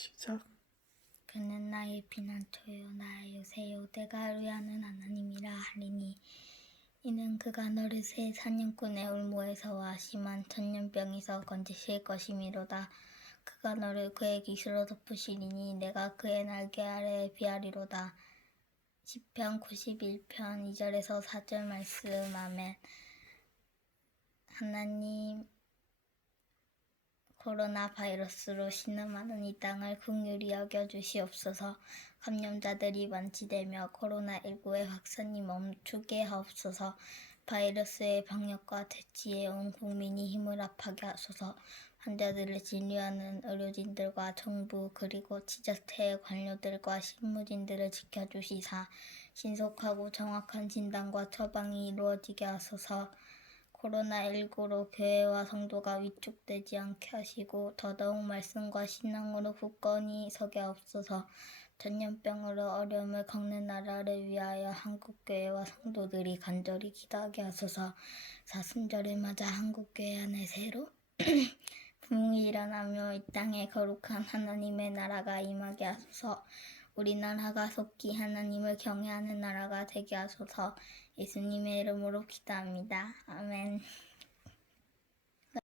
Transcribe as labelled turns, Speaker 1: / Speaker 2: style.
Speaker 1: 시작.
Speaker 2: 그는 나의 피난처요 나의 요새요 내가 의하는 하나님이라 하리니 이는 그가 너를 새 사냥꾼의 울모에서와 심한 천년병에서 건지실 것이미로다 그가 너를 그의 깃으로 덮으시리니 내가 그의 날개 아래에 비하리로다 시편 91편 2절에서 4절 말씀 아멘 하나님 코로나 바이러스로 신음하는 이 땅을 긍휼히 여겨 주시옵소서. 감염자들이 완치되며 코로나19의 확산이 멈추게 하옵소서. 바이러스의 방역과 퇴치에 온 국민이 힘을 합하게 하소서. 환자들을 진료하는 의료진들과 정부 그리고 지자체 관료들과 실무진들을 지켜주시사 신속하고 정확한 진단과 처방이 이루어지게 하소서. 코로나19로 교회와 성도가 위축되지 않게 하시고 더더욱 말씀과 신앙으로 굳건히 서게 하옵소서. 전염병으로 어려움을 겪는 나라를 위하여 한국교회와 성도들이 간절히 기도하게 하소서. 사순절을 맞아 한국교회 안에 새로 부흥이 일어나며 이 땅에 거룩한 하나님의 나라가 임하게 하소서 우리나라가 속히 하나님을 경외하는 나라가 되게 하소서 예수님의 이름으로 기도합니다. 아멘.